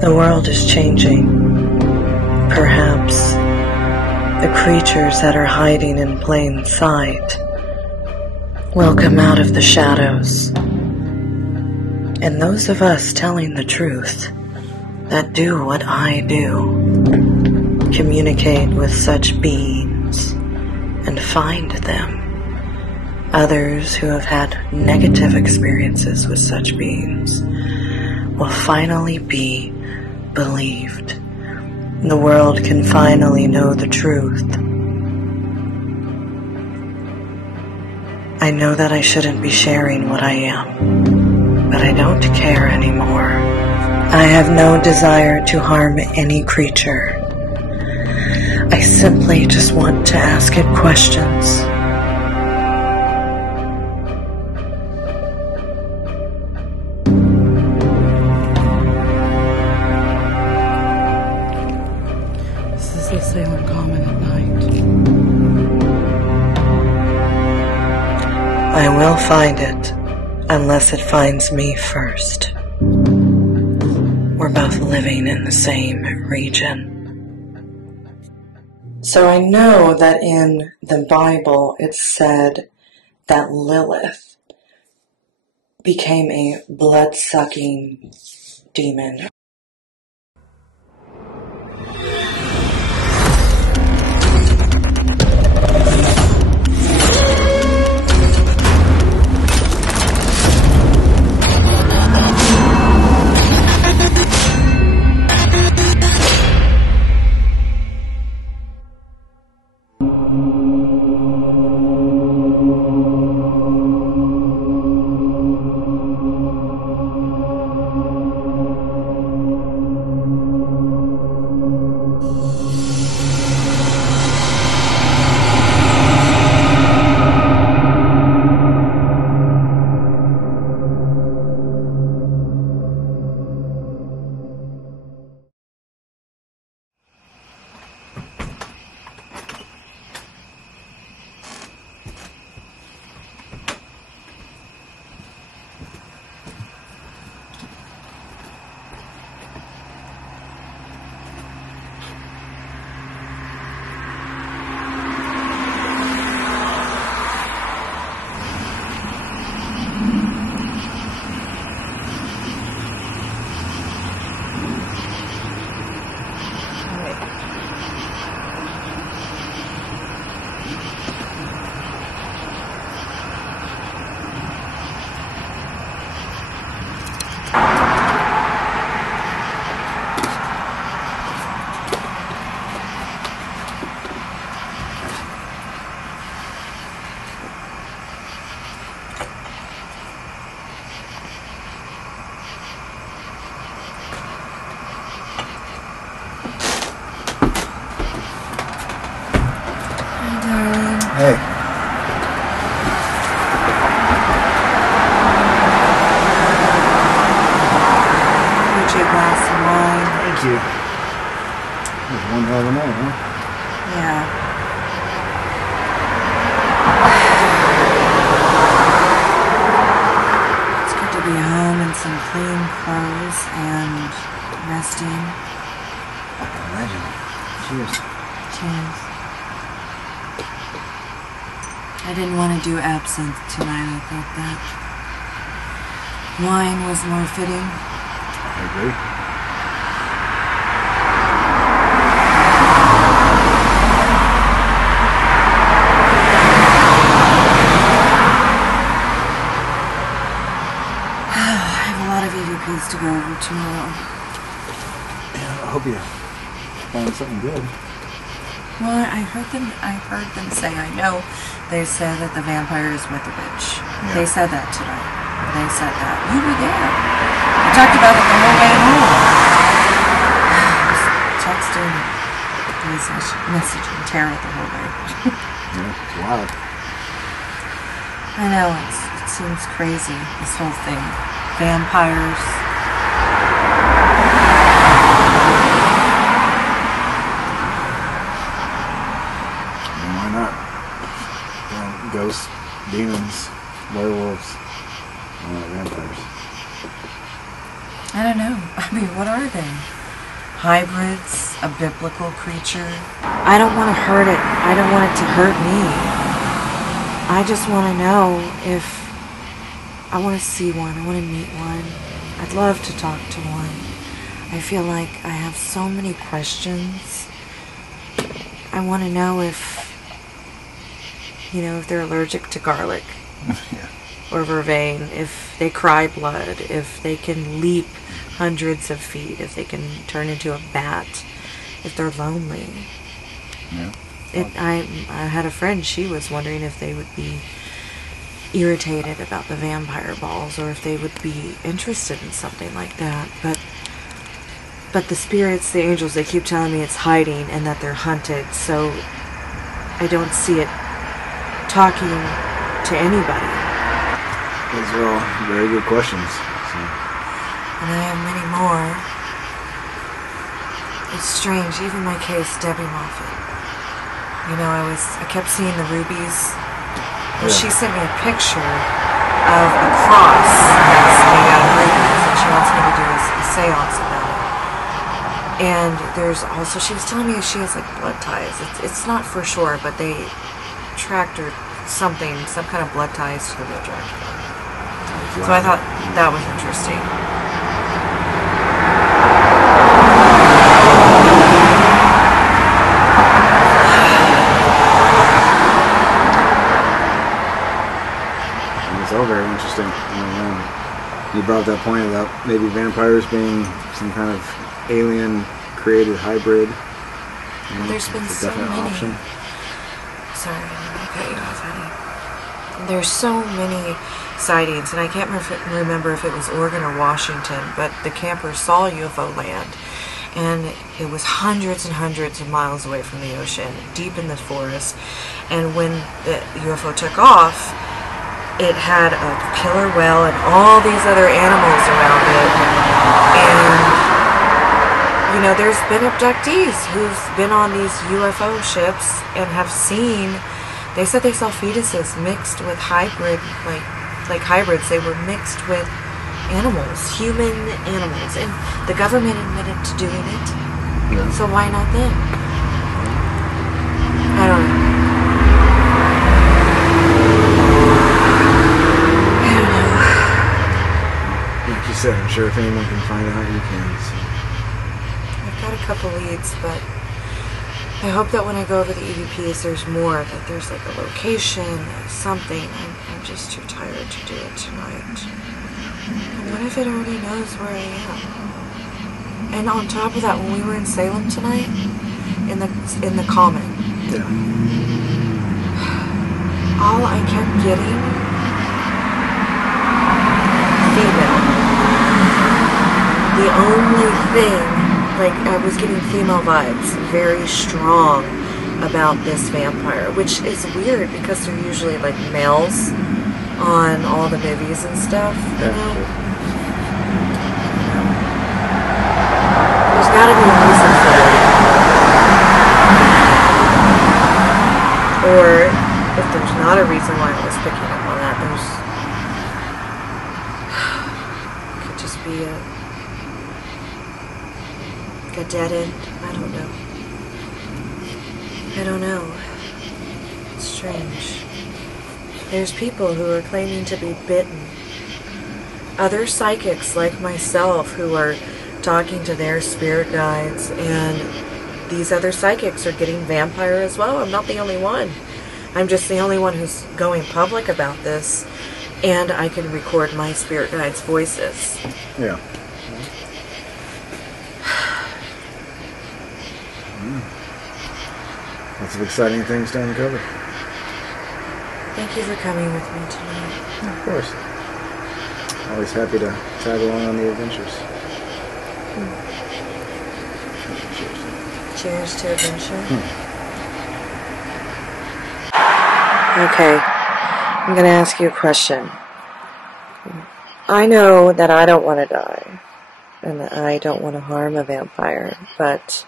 The world is changing. Perhaps the creatures that are hiding in plain sight will come out of the shadows. And those of us telling the truth, that do what I do, communicate with such beings and find them. Others who have had negative experiences with such beings will finally be believed. The world can finally know the truth. I know that I shouldn't be sharing what I am, but I don't care anymore. I have no desire to harm any creature. I simply just want to ask it questions. This is the Salem Common at night. I will find it, unless it finds me first. We're both living in the same region. So I know that in the Bible it said that Lilith became a blood-sucking demon. Hey. Here's your glass of wine. Thank you. It was one hell of a night, huh? Yeah. It's good to be home in some clean clothes and resting. I can imagine. Cheers. Cheers. I didn't want to do absinthe tonight. I thought that wine was more fitting. I agree. I have a lot of EVPs to go over tomorrow. Yeah, I hope you find something good. Well, I heard them say, I know they said that the vampire is with the witch. Yeah. They said that tonight. They said that. You were there. I talked about it the whole way home. I was texting, messaging Tara the whole way. Yeah, it's wild. I know, it seems crazy, this whole thing. Vampires. Why not? Well, ghosts, demons, werewolves, vampires. I don't know. I mean, what are they? Hybrids? A biblical creature? I don't want to hurt it. I don't want it to hurt me. I just want to know if I want to see one. I want to meet one. I'd love to talk to one. I feel like I have so many questions. I want to know if, if they're allergic to garlic. Yeah. Or vervain, if they cry blood, if they can leap hundreds of feet, if they can turn into a bat, if they're lonely. Yeah. I had a friend, she was wondering if they would be irritated about the vampire balls or if they would be interested in something like that. But the spirits, the angels, they keep telling me it's hiding and that they're hunted, so I don't see it talking to anybody. Those are all very good questions. So. And I have many more. It's strange, even my case, Debbie Moffat. I kept seeing the rubies. Well, she sent me a picture of a cross that's made out of rubies, and she wants me to do a seance about it. And there's also, she was telling me she has like blood ties. It's not for sure, but they tracked her some kind of blood ties to the Dracula. So I thought that was interesting. And it's all very interesting. You brought up that point about maybe vampires being some kind of alien created hybrid. There's been so many. Option. Sorry, I cut you off, honey. There's so many sightings, and I can't remember if it was Oregon or Washington, but the campers saw UFO land, and it was hundreds and hundreds of miles away from the ocean, deep in the forest, and when the UFO took off, it had a killer whale and all these other animals around it, and there's been abductees who've been on these UFO ships and have seen, they said they saw fetuses mixed with hybrid, like hybrids. They were mixed with animals, human animals, and the government admitted to doing it. Yeah. So why not them? I don't know. Like you said, I'm sure if anyone can find out, you can. So. I've got a couple leads, but I hope that when I go over the EVPs, there's more, that there's like a location, something. I'm just too tired to do it tonight. And what if it already knows where I am? And on top of that, when we were in Salem tonight, in the common, yeah. all I kept getting, female. The only thing, I was getting female vibes, very strong about this vampire, which is weird because they're usually males on all the movies and stuff, Sure. There's gotta be a reason for it. Or if there's not a reason why I was picking up on that, could just be a dead end. I don't know. It's strange. There's people who are claiming to be bitten. Other psychics like myself who are talking to their spirit guides, and these other psychics are getting vampire as well. I'm not the only one. I'm just the only one who's going public about this, and I can record my spirit guides' voices. Yeah. Lots of exciting things to uncover. Thank you for coming with me tonight. Of course. Always happy to tag along on the adventures. Cheers. Cheers to adventure. Okay, I'm going to ask you a question. I know that I don't want to die, and that I don't want to harm a vampire, but...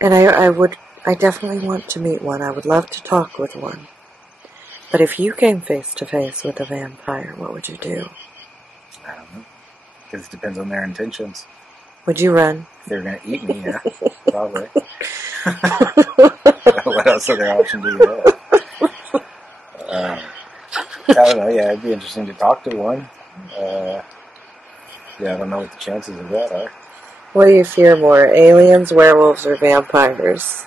And I definitely want to meet one. I would love to talk with one. But if you came face to face with a vampire, what would you do? I don't know. Because it depends on their intentions. Would you run? If they're going to eat me, yeah. Probably. What else other option do you have? I don't know. Yeah, it'd be interesting to talk to one. Yeah, I don't know what the chances of that are. What do you fear more, aliens, werewolves, or vampires?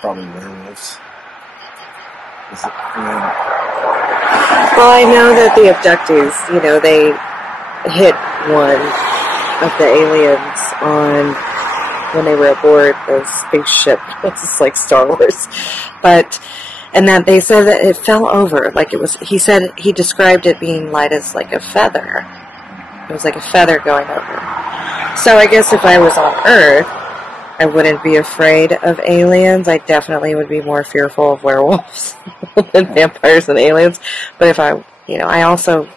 Probably werewolves. Well, I know that the abductees, they hit one of the aliens when they were aboard the spaceship. It's just like Star Wars. And that they said that it fell over. He described it being light as like a feather. It was like a feather going over. So I guess if I was on Earth, I wouldn't be afraid of aliens. I definitely would be more fearful of werewolves than vampires and aliens. But if I also,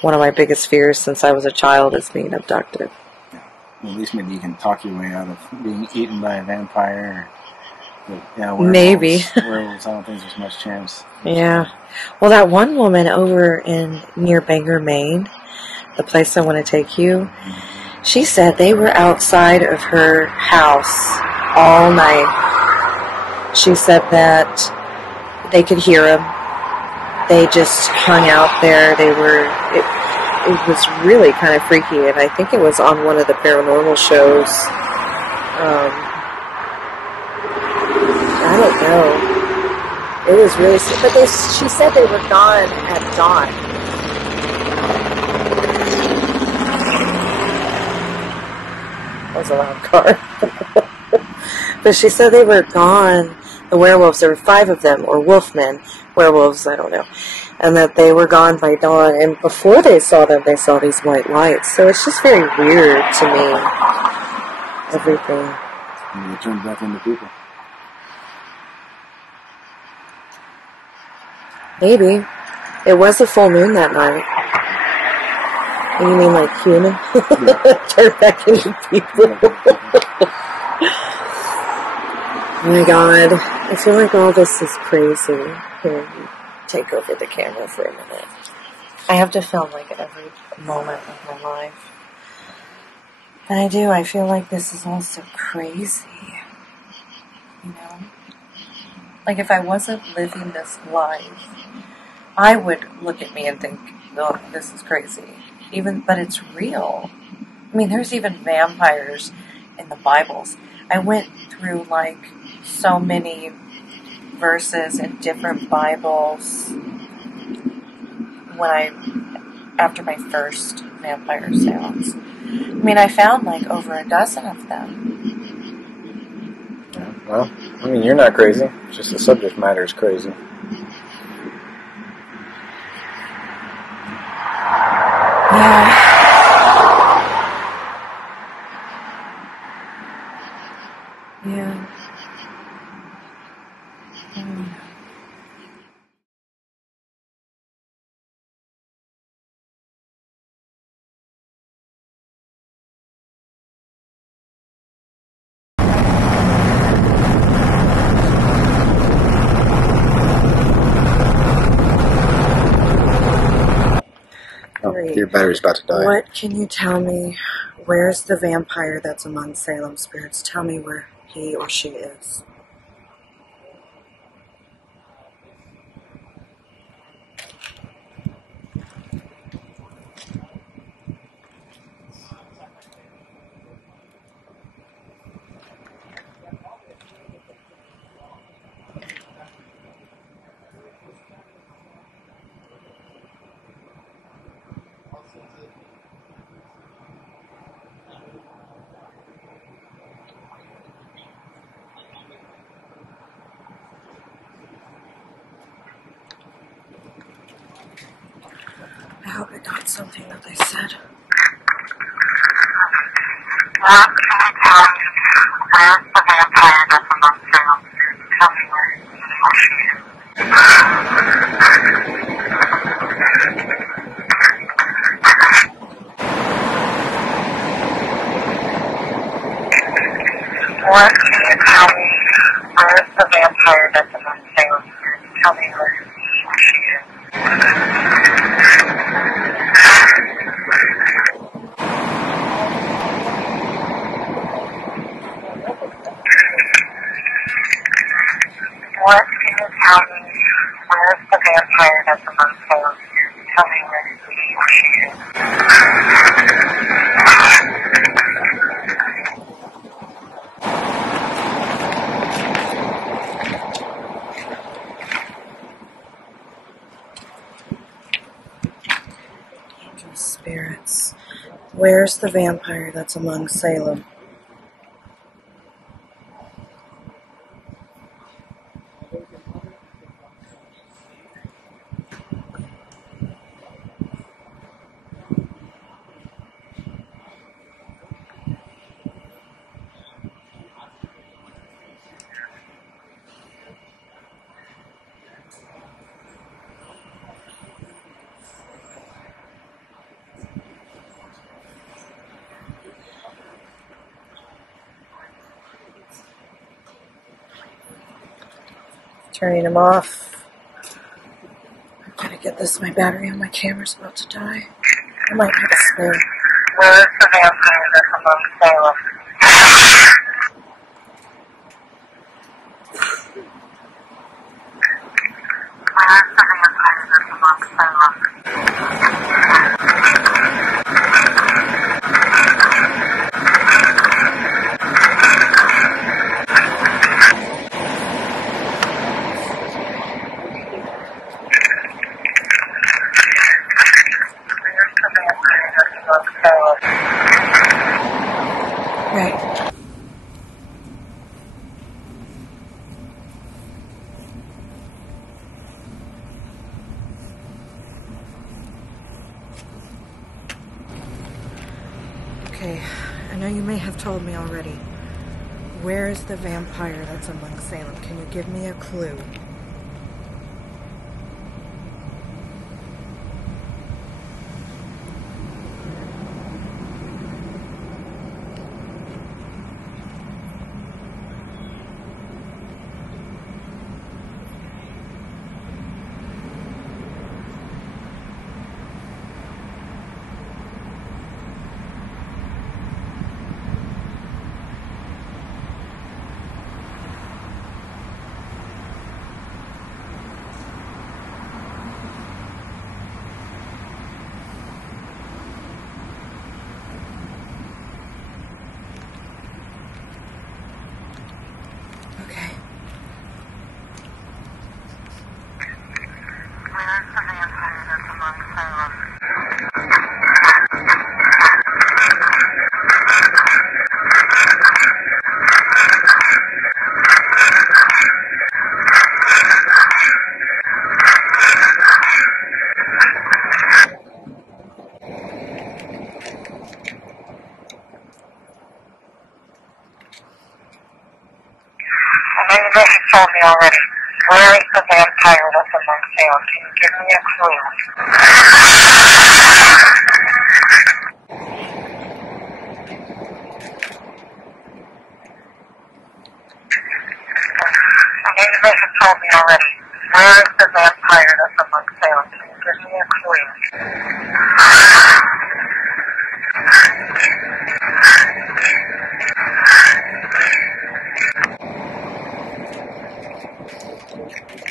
one of my biggest fears since I was a child is being abducted. Well, at least maybe you can talk your way out of being eaten by a vampire. Werewolves, maybe. Werewolves, I don't think there's much chance. Yeah. Well, that one woman over near Bangor, Maine, the place I want to take you, she said they were outside of her house all night. She said that they could hear them. They just hung out there. It was really kind of freaky, and I think it was on one of the paranormal shows. I don't know. It was really, but she said they were gone at dawn. That was a loud car. But she said they were gone, the werewolves, there were 5 of them, or wolfmen, werewolves, I don't know, and that they were gone by dawn, and before they saw them, they saw these white lights, so it's just very weird to me, everything. And they turned back into people. Maybe. It was a full moon that night. You mean like human? Yeah. Turn back into people. Oh my god. I feel like all this is crazy. Here, take over the camera for a minute. I have to film like every moment of my life. And I do. I feel like this is all so crazy. You know? Like if I wasn't living this life, I would look at me and think, oh, this is crazy. But it's real. I mean, there's even vampires in the Bibles. I went through like so many verses in different Bibles after my first Vampire Seance. I mean, I found like over a dozen of them. Yeah, well, I mean, you're not crazy. It's just the subject matter is crazy. Yeah. Yeah. Your battery's about to die. What can you tell me? Where's the vampire that's among Salem spirits? Tell me where he or she is. I hope it got something that they said. What can I tell you? Where's the vampire that's among Salem? Tell me where he or she is. What can you tell me? Where's the vampire that's among Salem? Tell me where he or she is. What can you tell me? Where's the vampire that's among Salem? Tell me where he or she is. Angel spirits. Where's the vampire that's among Salem? Turning them off. I'm gonna get this. My battery on my camera's about to die. I might have a spare. Where's the vampire that's among Salem? Where's the vampire that's among Salem? Right. Okay, I know you may have told me already. Where is the vampire that's among Salem? Can you give me a clue? Okay. Where's the vampire that's among Salem? I know you guys have told me already. Where is the vampire that's among Salem? Can you give me a clue? I know you guys have told me already. Where is the vampire that's among Salem? Can you give me a clue?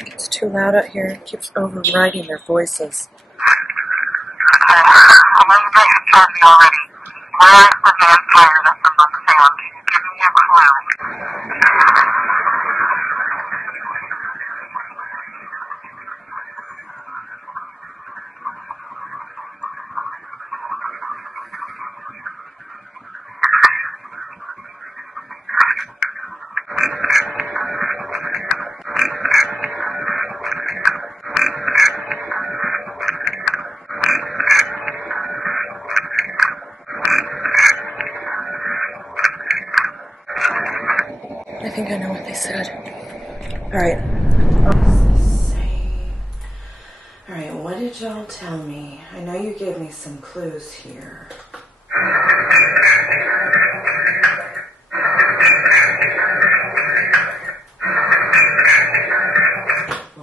It's too loud out here. It keeps overriding their voices. I know you guys have told me already. Where is the vampire that's among Salem? Can you give me a clue? I think I know what they said. Alright. Alright, what did y'all tell me? I know you gave me some clues here.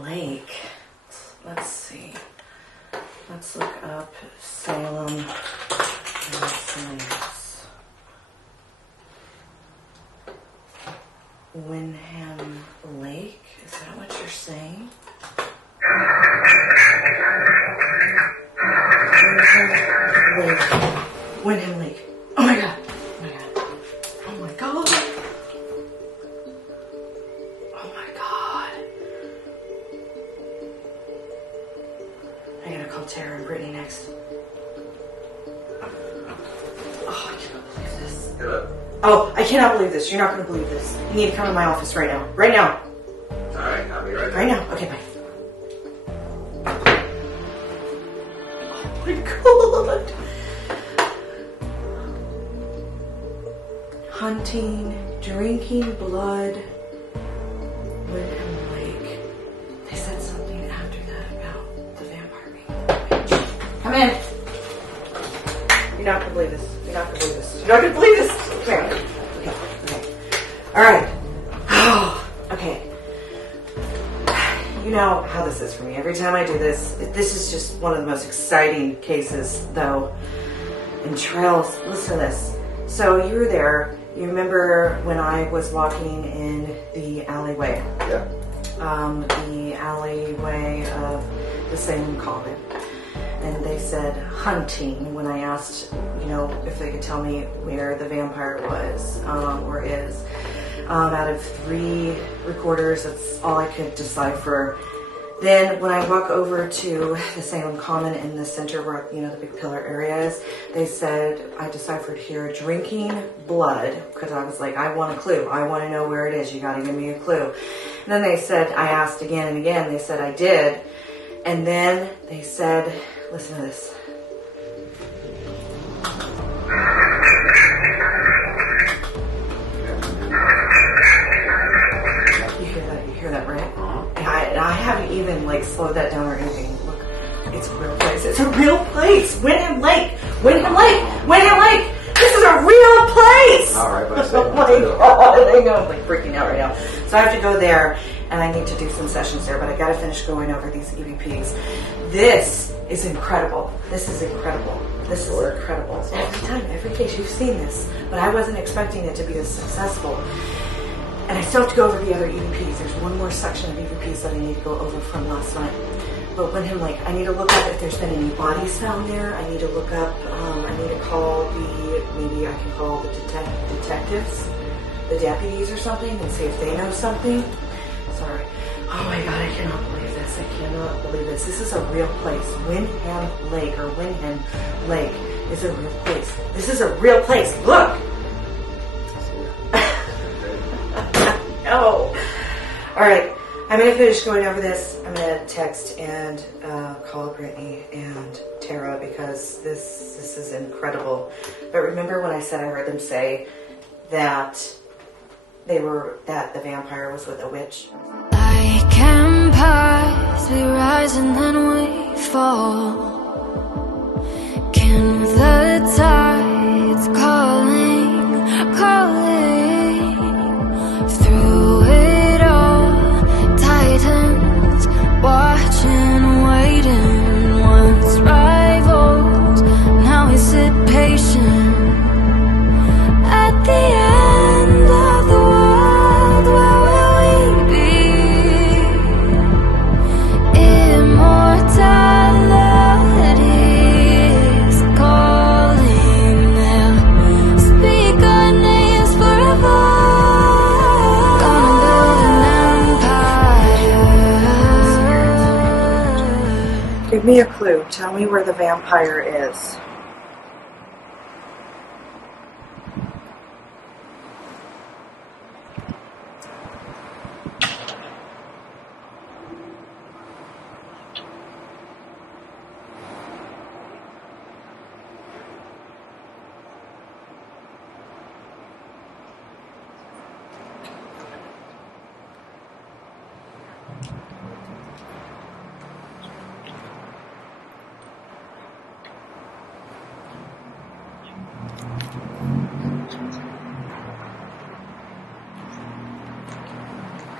Lake. Let's see. Let's look up Salem and slaves. Windham Lake? Is that what you're saying? Windham Lake. Oh my god. Oh my god. Oh my god. Oh my god. I gotta call Tara and Brittany next. Oh, I cannot believe this. Oh, I cannot believe this. You're not gonna believe this. You need to come to my office right now. Right now. Alright, I'll be right back. Right now. Okay, bye. Oh my god. Hunting, drinking blood, Windham Lake. They said something after that about the vampire being. Come in. You're not gonna believe this. You're not gonna believe this. You're not gonna believe this. Come here. Okay. Okay. All right. Oh. Okay. You know how this is for me. Every time I do this, this is just one of the most exciting cases, though. And trails. Listen to this. So you were there. You remember when I was walking in the alleyway? Yeah. The alleyway of the Salem Common. And they said hunting when I asked, you know, if they could tell me where the vampire was or is. Out of 3 recorders, that's all I could decipher. Then when I walk over to the Salem Common in the center where, you know, the big pillar area is, they said, I deciphered here, drinking blood, because I was like, I want a clue. I want to know where it is. You got to give me a clue. And then they said, I asked again and again. They said I did. And then they said, listen to this. You hear that, right? And I haven't even like slowed that down or anything. Look, it's a real place. It's a real place. Windham Lake. Windham Lake. Windham Lake. This is a real place. All right, but oh my god! I know I'm like freaking out right now. So I have to go there, and I need to do some sessions there. But I got to finish going over these EVPs. This is incredible. This is incredible. This is incredible. Every time, every case, you've seen this, but I wasn't expecting it to be as successful. And I still have to go over the other EVPs. There's one more section of EVPs that I need to go over from last night. But Windham Lake, I need to look up if there's been any bodies found there. I need to look up, I need to call maybe I can call the detectives, the deputies or something, and see if they know something. Sorry. Oh my god, I cannot believe this. I cannot believe this. This is a real place. Windham Lake or Windham Lake is a real place. This is a real place. Look! No. All right. I'm going to finish going over this. I'm going to text and call Brittany and Tara because this is incredible. But remember when I said I heard them say that the vampire was with a witch? Like empires, we rise and then we fall. Can the tides calling through it all? Titans watching, waiting. Once rivals, now we sit patient at the end of the world. Where will we be? Immortality is calling. They'll speak our names forever. Gonna build an empire. Give me a clue. Tell me where the vampire is.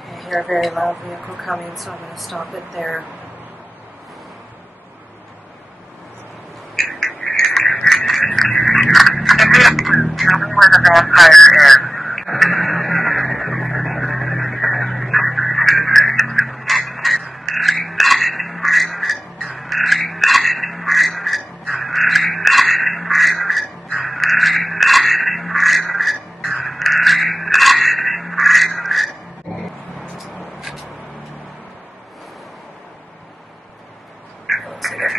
I hear a very loud vehicle coming, so I'm going to stop it there. Tell me where the vampire is.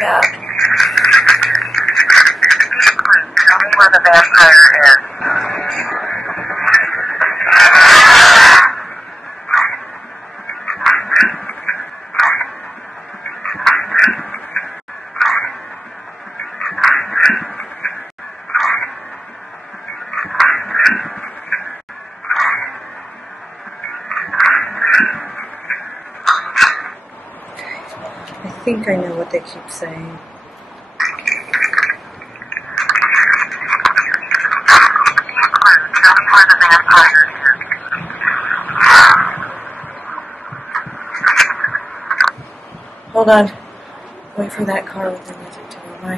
that. Tell me where the vampire is. I think I know what they keep saying. Tell me where the vampire is. Hold on. Wait for that car with the music to go by.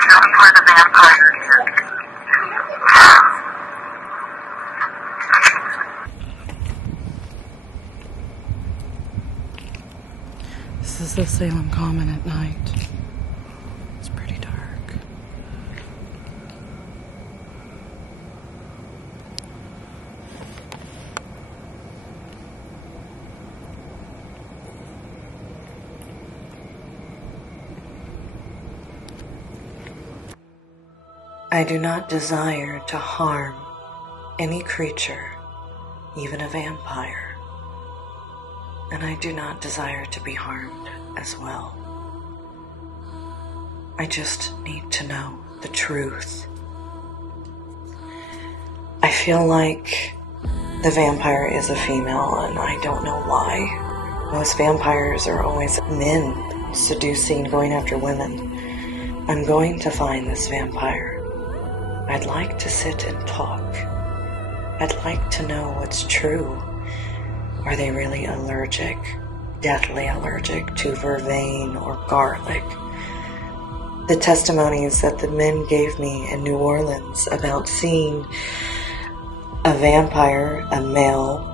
Tell me where the vampire is. This is the Salem Common at night. It's pretty dark. I do not desire to harm any creature, even a vampire. And I do not desire to be harmed as well. I just need to know the truth. I feel like the vampire is a female, and I don't know why. Most vampires are always men seducing, going after women. I'm going to find this vampire. I'd like to sit and talk. I'd like to know what's true. Are they really allergic, deathly allergic to vervain or garlic? The testimonies that the men gave me in New Orleans about seeing a vampire, a male,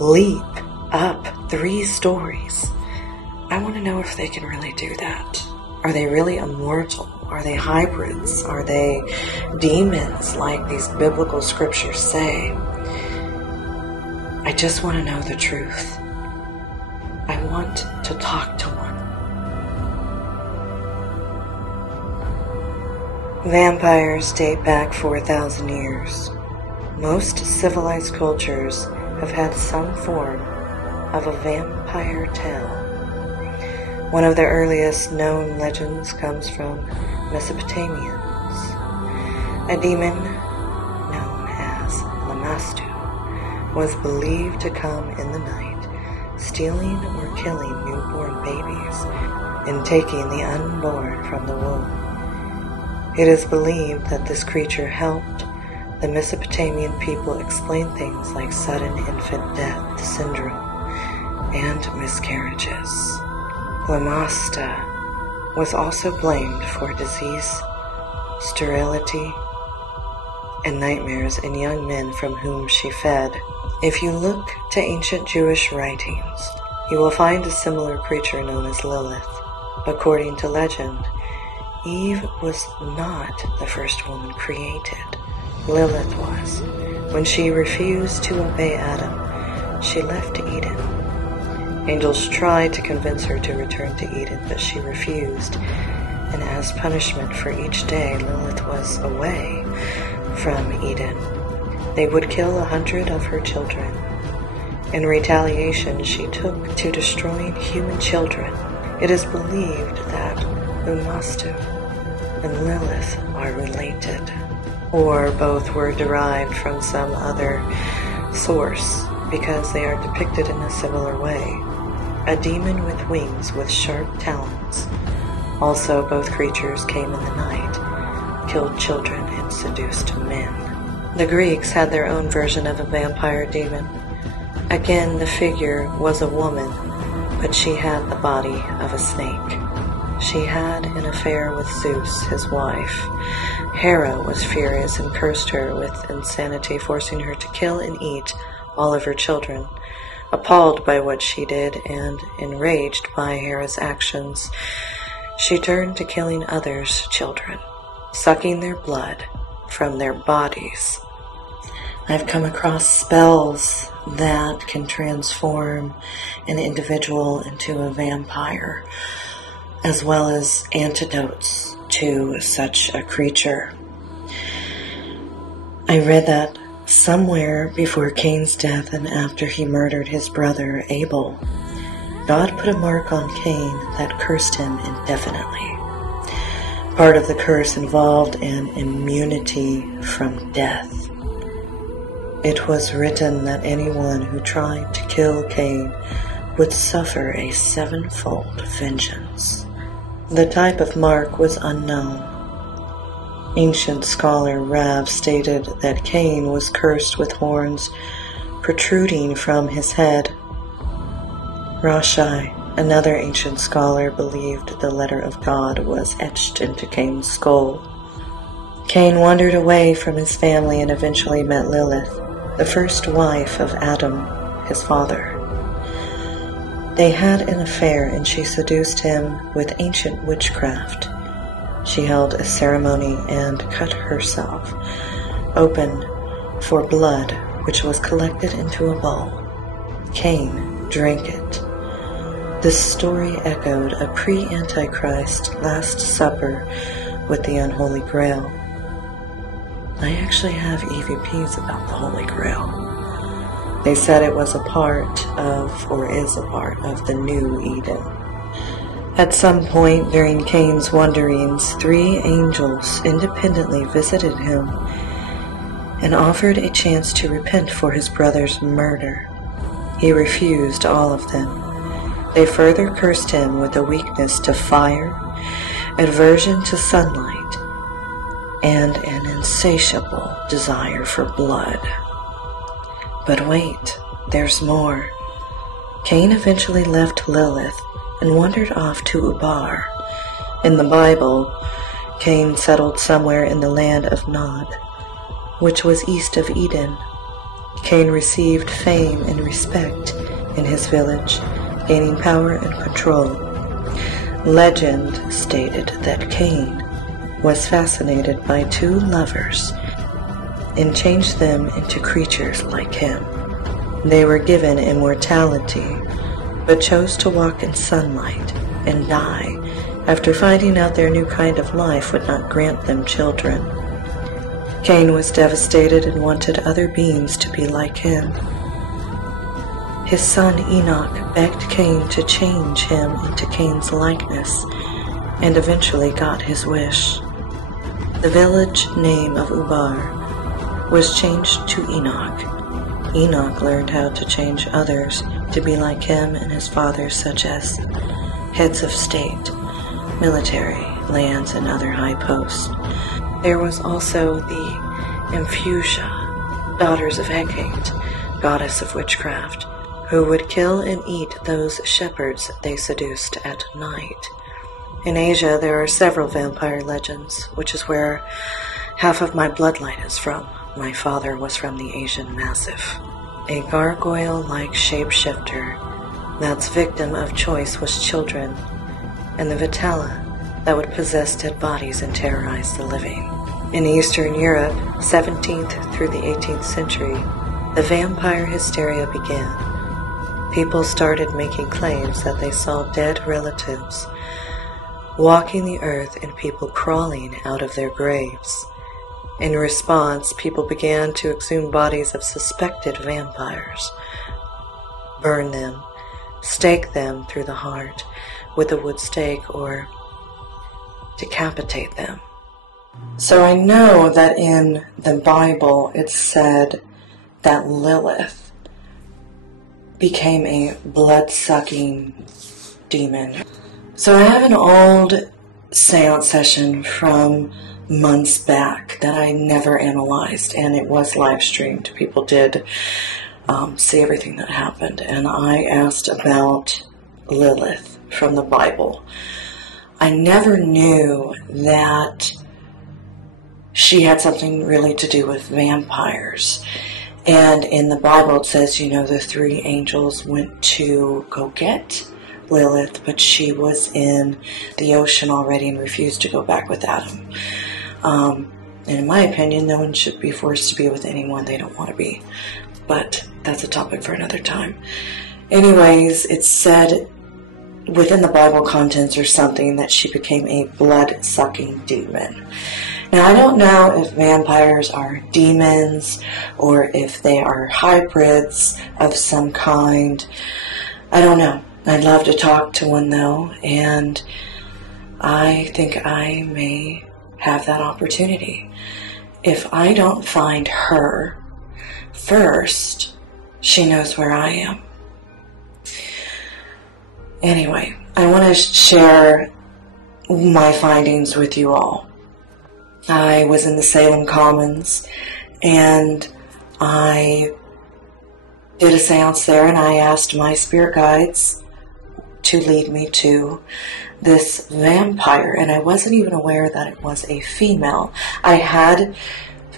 leap up 3 stories. I want to know if they can really do that. Are they really immortal? Are they hybrids? Are they demons like these biblical scriptures say? I just want to know the truth. I want to talk to one. Vampires date back 4,000 years. Most civilized cultures have had some form of a vampire tale. One of the earliest known legends comes from Mesopotamians. A demon known as Lamastu was believed to come in the night, stealing or killing newborn babies and taking the unborn from the womb. It is believed that this creature helped the Mesopotamian people explain things like sudden infant death syndrome and miscarriages. Lamasta was also blamed for disease, sterility, and nightmares in young men from whom she fed. If you look to ancient Jewish writings, you will find a similar creature known as Lilith. According to legend, Eve was not the first woman created. Lilith was. When she refused to obey Adam, she left Eden. Angels tried to convince her to return to Eden, but she refused. And as punishment for each day Lilith was away from Eden, they would kill 100 of her children. In retaliation, she took to destroying human children. It is believed that Umastu and Lilith are related, or both were derived from some other source, because they are depicted in a similar way. A demon with wings with sharp talons. Also, both creatures came in the night, killed children, and seduced men. The Greeks had their own version of a vampire demon. Again, the figure was a woman, but she had the body of a snake. She had an affair with Zeus, his wife. Hera was furious and cursed her with insanity, forcing her to kill and eat all of her children. Appalled by what she did and enraged by Hera's actions, she turned to killing others' children, sucking their blood from their bodies. I've come across spells that can transform an individual into a vampire, as well as antidotes to such a creature. I read that somewhere before Cain's death and after he murdered his brother Abel, God put a mark on Cain that cursed him indefinitely. Part of the curse involved an immunity from death. It was written that anyone who tried to kill Cain would suffer a sevenfold vengeance. The type of mark was unknown. Ancient scholar Rav stated that Cain was cursed with horns protruding from his head. Rashi, another ancient scholar, believed the letter of God was etched into Cain's skull. Cain wandered away from his family and eventually met Lilith, the first wife of Adam, his father. They had an affair and she seduced him with ancient witchcraft. She held a ceremony and cut herself open for blood, which was collected into a bowl. Cain drank it. This story echoed a pre-Antichrist Last Supper with the Unholy Grail. I actually have EVPs about the Holy Grail. They said it was a part of, or is a part of, the New Eden. At some point during Cain's wanderings, 3 angels independently visited him and offered a chance to repent for his brother's murder. He refused all of them. They further cursed him with a weakness to fire, aversion to sunlight, and an insatiable desire for blood. But wait, there's more. Cain eventually left Lilith and wandered off to Ubar. In the Bible, Cain settled somewhere in the land of Nod, which was east of Eden. Cain received fame and respect in his village, gaining power and control. Legend stated that Cain was fascinated by 2 lovers and changed them into creatures like him. They were given immortality, but chose to walk in sunlight and die after finding out their new kind of life would not grant them children. Cain was devastated and wanted other beings to be like him. His son Enoch begged Cain to change him into Cain's likeness, and eventually got his wish. The village name of Ubar was changed to Enoch. Enoch learned how to change others to be like him and his father, such as heads of state, military, lands, and other high posts. There was also the Infusia, daughters of Hecate, goddess of witchcraft, who would kill and eat those shepherds they seduced at night. In Asia, there are several vampire legends, which is where half of my bloodline is from. My father was from the Asian Massif. A gargoyle-like shapeshifter that's victim of choice was children, and the Vitala that would possess dead bodies and terrorize the living. In Eastern Europe, 17th through the 18th century, the vampire hysteria began. People started making claims that they saw dead relatives walking the earth and people crawling out of their graves. In response, people began to exhume bodies of suspected vampires, burn them, stake them through the heart with a wood stake, or decapitate them. So I know that in the Bible it said that Lilith became a blood-sucking demon. So I have an old seance session from months back that I never analyzed, and it was live streamed. People did see everything that happened, and I asked about Lilith from the Bible. I never knew that she had something really to do with vampires. And in the Bible it says, you know, the 3 angels went to go get Lilith, but she was in the ocean already and refused to go back with Adam. And in my opinion, no one should be forced to be with anyone they don't want to be. But that's a topic for another time. Anyways, it's said within the Bible contents or something that she became a blood-sucking demon. Now, I don't know if vampires are demons or if they are hybrids of some kind. I don't know. I'd love to talk to one, though, and I think I may have that opportunity. If I don't find her first, she knows where I am. Anyway, I want to share my findings with you all. I was in the Salem Commons, and I did a seance there, and I asked my spirit guides to lead me to this vampire, and I wasn't even aware that it was a female. I had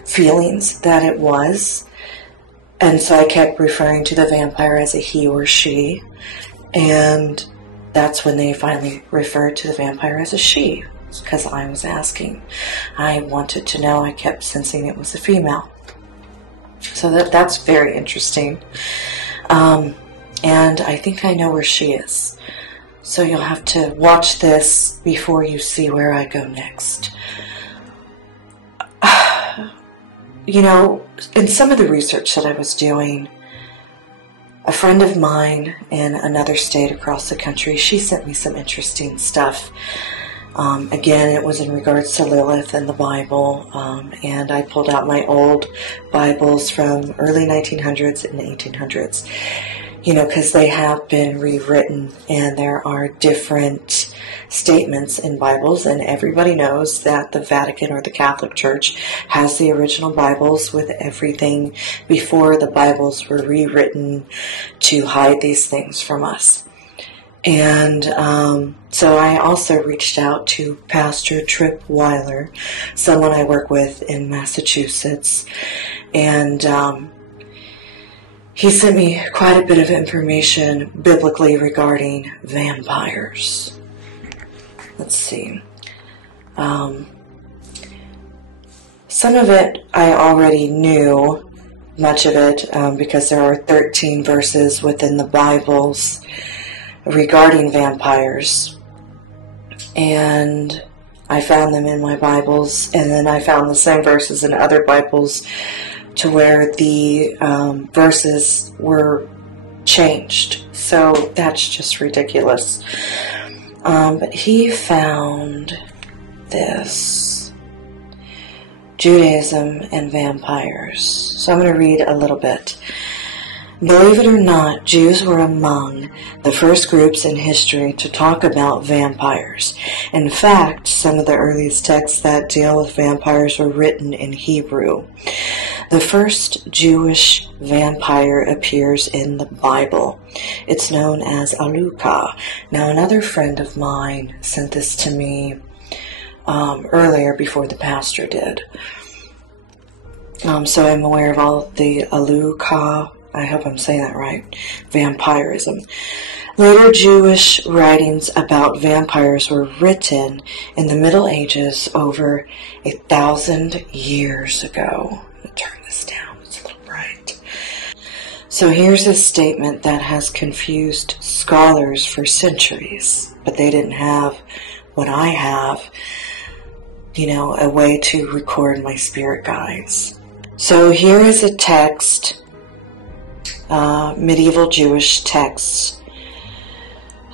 feelings that it was, and so I kept referring to the vampire as a he or she, and that's when they finally referred to the vampire as a she, because I was asking. I wanted to know. I kept sensing it was a female. So that's very interesting. And I think I know where she is. So you'll have to watch this before you see where I go next. You know, in some of the research that I was doing, a friend of mine in another state across the country, she sent me some interesting stuff. Again, it was in regards to Lilith and the Bible, and I pulled out my old Bibles from early 1900s and 1800s, you know, because they have been rewritten, and there are different statements in Bibles, and everybody knows that the Vatican or the Catholic Church has the original Bibles with everything before the Bibles were rewritten to hide these things from us. And so I also reached out to Pastor Tripp Weiler, someone I work with in Massachusetts, and he sent me quite a bit of information biblically regarding vampires. Let's see. Some of it I already knew, much of it, because there are 13 verses within the Bibles regarding vampires, and I found them in my Bibles, and then I found the same verses in other Bibles to where the verses were changed. So that's just ridiculous. But he found this: Judaism and vampires. So I'm going to read a little bit. Believe it or not, Jews were among the first groups in history to talk about vampires. In fact, some of the earliest texts that deal with vampires were written in Hebrew. The first Jewish vampire appears in the Bible. It's known as Aluka. Now, another friend of mine sent this to me earlier before the pastor did. So I'm aware of all the Aluka, I hope I'm saying that right, vampirism. Later Jewish writings about vampires were written in the Middle Ages over 1,000 years ago. Let me turn this down, it's a little bright. So here's a statement that has confused scholars for centuries, but they didn't have what I have, you know, a way to record my spirit guides. So here is a text, medieval Jewish texts,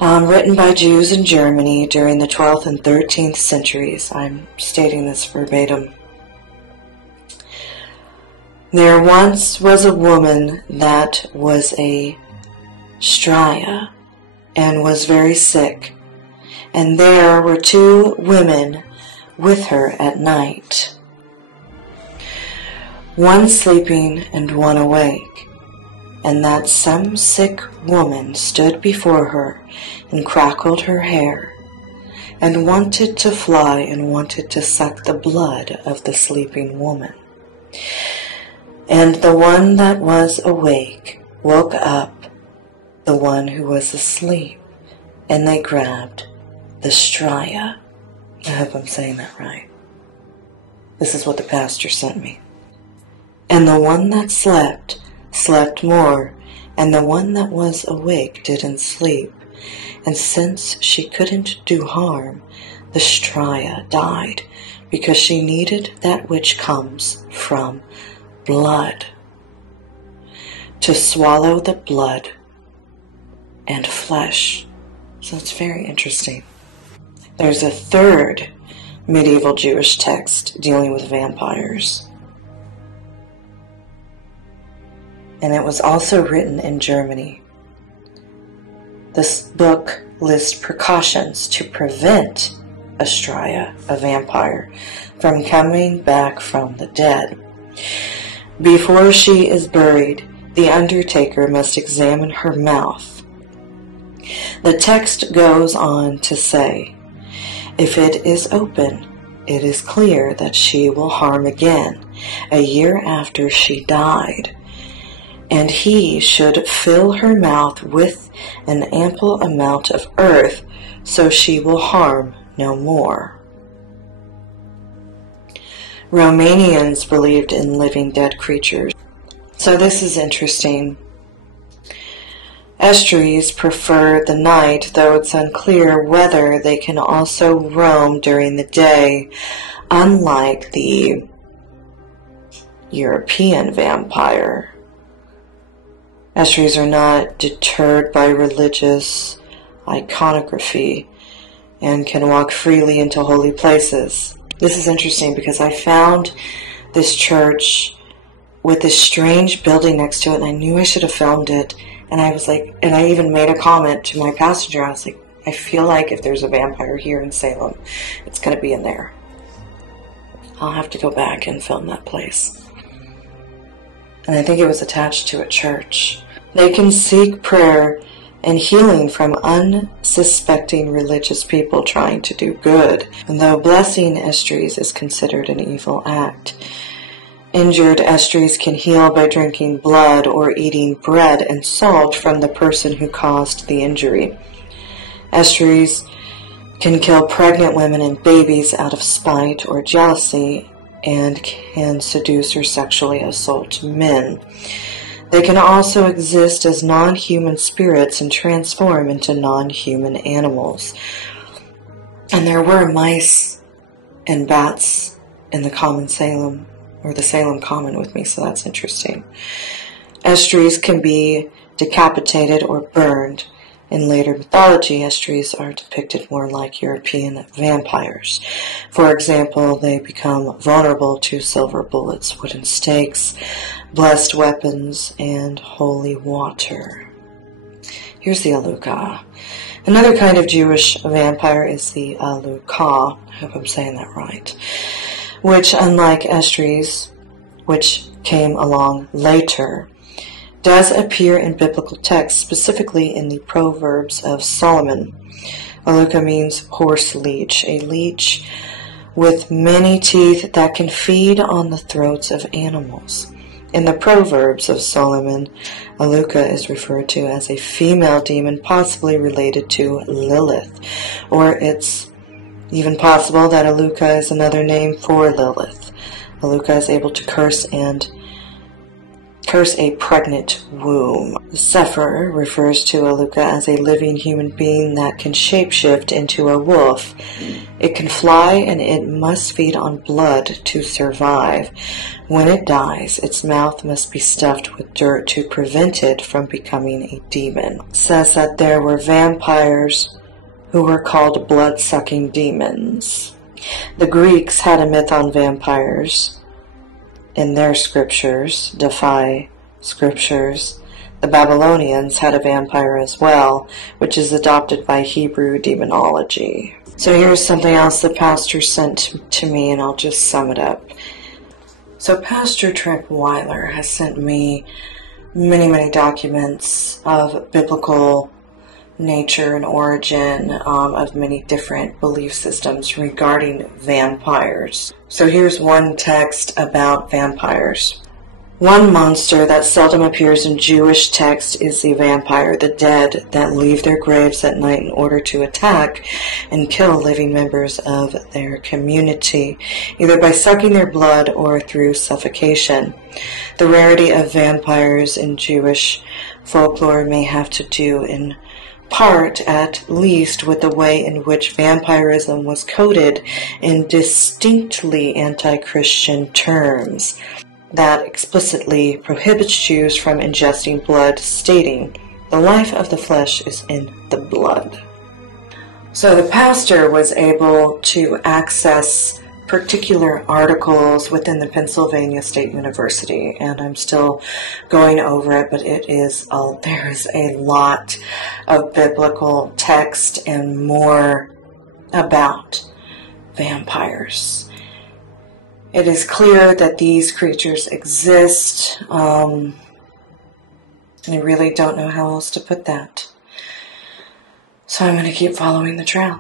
written by Jews in Germany during the 12th and 13th centuries. I'm stating this verbatim. There once was a woman that was a Straya and was very sick, and there were 2 women with her at night, one sleeping and one awake. And that some sick woman stood before her and crackled her hair, and wanted to fly and wanted to suck the blood of the sleeping woman. And the one that was awake woke up the one who was asleep, and they grabbed the Straya. I hope I'm saying that right. This is what the pastor sent me. And the one that slept, slept more, and the one that was awake didn't sleep. And since she couldn't do harm, the Strya died, because she needed that which comes from blood, to swallow the blood and flesh. So it's very interesting. There's a third medieval Jewish text dealing with vampires. And it was also written in Germany. This book lists precautions to prevent a Strya, a vampire, from coming back from the dead. Before she is buried, the undertaker must examine her mouth. The text goes on to say, if it is open, it is clear that she will harm again a year after she died, and he should fill her mouth with an ample amount of earth, so she will harm no more. Romanians believed in living dead creatures. So this is interesting. Estuaries prefer the night, though it's unclear whether they can also roam during the day, unlike the European vampire. Estuaries are not deterred by religious iconography and can walk freely into holy places. This is interesting because I found this church with this strange building next to it, and I knew I should have filmed it. And I was like, and I even made a comment to my passenger. I was like, I feel like if there's a vampire here in Salem, it's going to be in there. I'll have to go back and film that place. And I think it was attached to a church. They can seek prayer and healing from unsuspecting religious people trying to do good, and though blessing estuaries is considered an evil act. Injured estuaries can heal by drinking blood or eating bread and salt from the person who caused the injury. Estuaries can kill pregnant women and babies out of spite or jealousy and can seduce or sexually assault men. They can also exist as non-human spirits and transform into non-human animals. And there were mice and bats in the common Salem, or the Salem Common with me, so that's interesting. Estuaries can be decapitated or burned. In later mythology, estuaries are depicted more like European vampires. For example, they become vulnerable to silver bullets, wooden stakes, blessed weapons, and holy water. Here's the Aluka. Another kind of Jewish vampire is the Aluka, I hope I'm saying that right, which, unlike estuaries, which came along later, does appear in biblical texts, specifically in the Proverbs of Solomon. Aluka means horse leech, a leech with many teeth that can feed on the throats of animals. In the Proverbs of Solomon, Aluka is referred to as a female demon, possibly related to Lilith, or it's even possible that Aluka is another name for Lilith. Aluka is able to curse a pregnant womb. Sefer refers to Aluka as a living human being that can shapeshift into a wolf. It can fly and it must feed on blood to survive. When it dies, its mouth must be stuffed with dirt to prevent it from becoming a demon. It says that there were vampires who were called blood-sucking demons. The Greeks had a myth on vampires in their scriptures, defy scriptures. The Babylonians had a vampire as well, which is adopted by Hebrew demonology. So here's something else the pastor sent to me, and I'll just sum it up. So Pastor Trip Weiler has sent me many documents of biblical nature and origin of many different belief systems regarding vampires. So here's one text about vampires. One monster that seldom appears in Jewish text is the vampire, the dead that leave their graves at night in order to attack and kill living members of their community, either by sucking their blood or through suffocation. The rarity of vampires in Jewish folklore may have to do in part, at least, with the way in which vampirism was coded in distinctly anti-Christian terms that explicitly prohibits Jews from ingesting blood, stating, "The life of the flesh is in the blood." So the pastor was able to access particular articles within the Pennsylvania State University, and I'm still going over it, but there is a lot of biblical text and more about vampires. It is clear that these creatures exist. I really don't know how else to put that. So I'm going to keep following the trail.